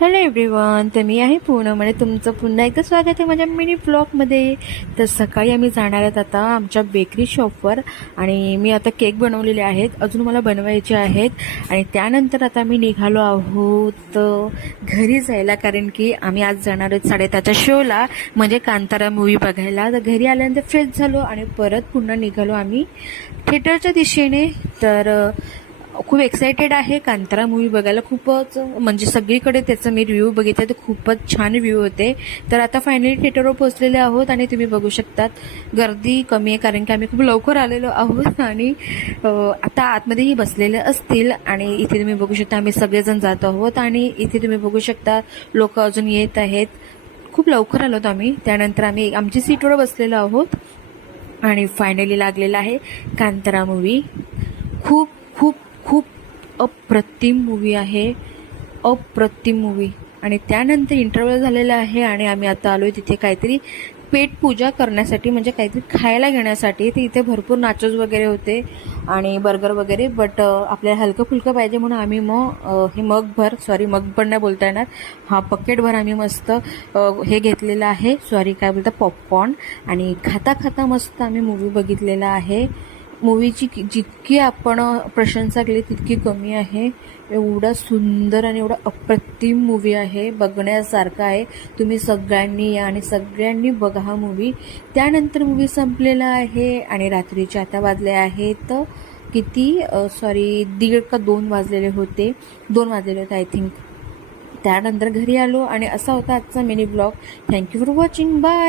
Hello everyone, तर मी आहे पूनम आणि तुमचं पुन्हा एकदा स्वागत आहे माझ्या मिनी ब्लॉगमध्ये. तर सकाळी आम्ही जाणार आहेत आता आमच्या बेकरी शॉपवर आणि मी आता केक बनवलेले आहेत, अजून मला बनवायचे आहेत. आणि त्यानंतर आता आम्ही निघालो आहोत घरी जायला, कारण की आम्ही आज जाणार आहोत 10:30च्या शोला, म्हणजे कांतारा मूवी बघायला. तर घरी आल्यानंतर फ्रेश झालो आणि परत पुन्हा निघालो आम्ही थिएटरच्या दिशेने. तर खूप एक्सायटेड आहे कांतारा मूवी बघायला. खूपच म्हणजे सगळीकडे त्याचा मी रिव्ह्यू बघितला तर खूपच छान रिव्ह्यू होते. तर आता फायनली थिएटरवर पोहोचलेले आहोत आणि तुम्ही बघू शकतात गर्दी कमी आहे, कारण की आम्ही खूप लवकर आलेलो आहोत आणि आता आतमध्येही बसलेले असतील. आणि इथे तुम्ही बघू शकता आम्ही सगळेजण जात आहोत आणि इथे तुम्ही बघू शकता लोक अजून येत आहेत. खूप लवकर आलो आम्ही. त्यानंतर आम्ही आमची सीटवर बसलेलो आहोत आणि फायनली लागलेला आहे कांतारा मूवी. खूप खूप खूप अप्रतिम मूवी आहे, अप्रतिम मूवी. आणि त्यानंतर इंटरव्ह्यू झालेला आहे आणि आम्ही आता आलोय तिथे काहीतरी पेट पूजा करण्यासाठी, म्हणजे काहीतरी खायला घेण्यासाठी. तर इथे भरपूर नाचोस वगैरे होते आणि बर्गर वगैरे, बट आपल्याला हलकं फुलकं पाहिजे म्हणून आम्ही हे मग पण नाही बोलता येणार, पकेटभर आम्ही मस्त हे घेतलेलं आहे, काय बोलता, पॉपकॉर्न. आणि खाता खाता मस्त आम्ही मूवी बघितलेला आहे. मूवीची जितकी आपण प्रशंसा केली तितकी कमी आहे. एवढा सुंदर आणि एवढा अप्रतिम मूवी आहे, बघण्यासारखा आहे. तुम्ही सगळ्यांनी या आणि सगळ्यांनी बघा हा मूवी. त्यानंतर मूवी संपलेला आहे आणि रात्रीचे आता वाजले आहेत किती, 1:30 का 2 वाजलेले होते, 2 वाजलेले होते आय थिंक. त्यानंतर घरी आलो आणि असा होता आजचा mini blog. Thank you for watching, bye.